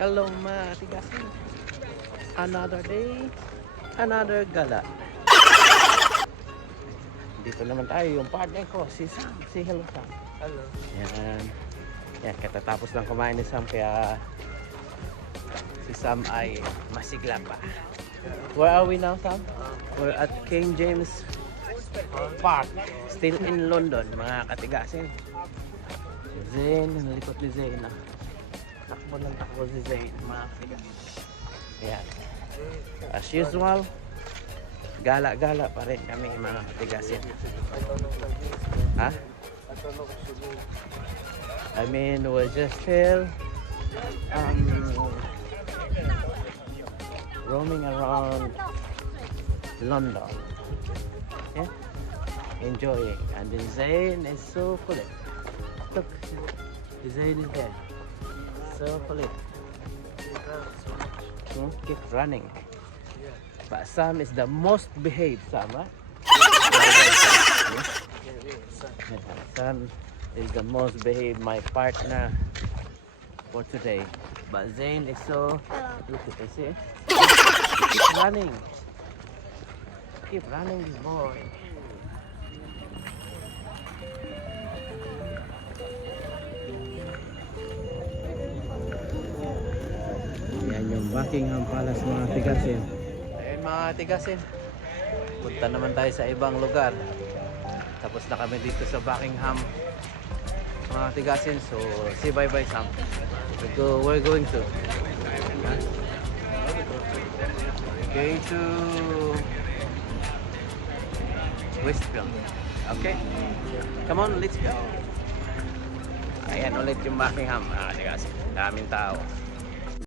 Hello mga tigasin. Another day, another gala. Dito naman tayo yung partner ko, si Sam. Si hello Sam. Hello. Yan. Yan, katatapos lang kumain ni Sam kaya si Sam ay masigla pa. Where are we now, Sam? We're at King James Park. Still in London, mga katigasin. Si Zane, nalikot ni Zane. Ah. Takbo ng takbo si mga katigasin. Yan. As usual, gala-gala pa rin kami, mga katigasin. Ha? I mean, we're just still um, roaming around London. Yeah? Enjoying. And then Zayn is so full. Look, Zayn is there. So full. Hmm? Keep running. But Sam is the most behaved Sam? Sam is the most behaved my partner for today. But Zayn is so look at this eh? Keep running. Keep running this boy. Buckingham Palace mga tigasin. Ayun mga tigasin. Punta naman tayo sa ibang lugar. Tapos na kami dito sa Buckingham mga tigasin. So, say bye bye Sam. We go, we're going to. Going to Westfield. Okay? Come on, let's go. Ayan ulit yung Buckingham mga tigasin. Daming tao.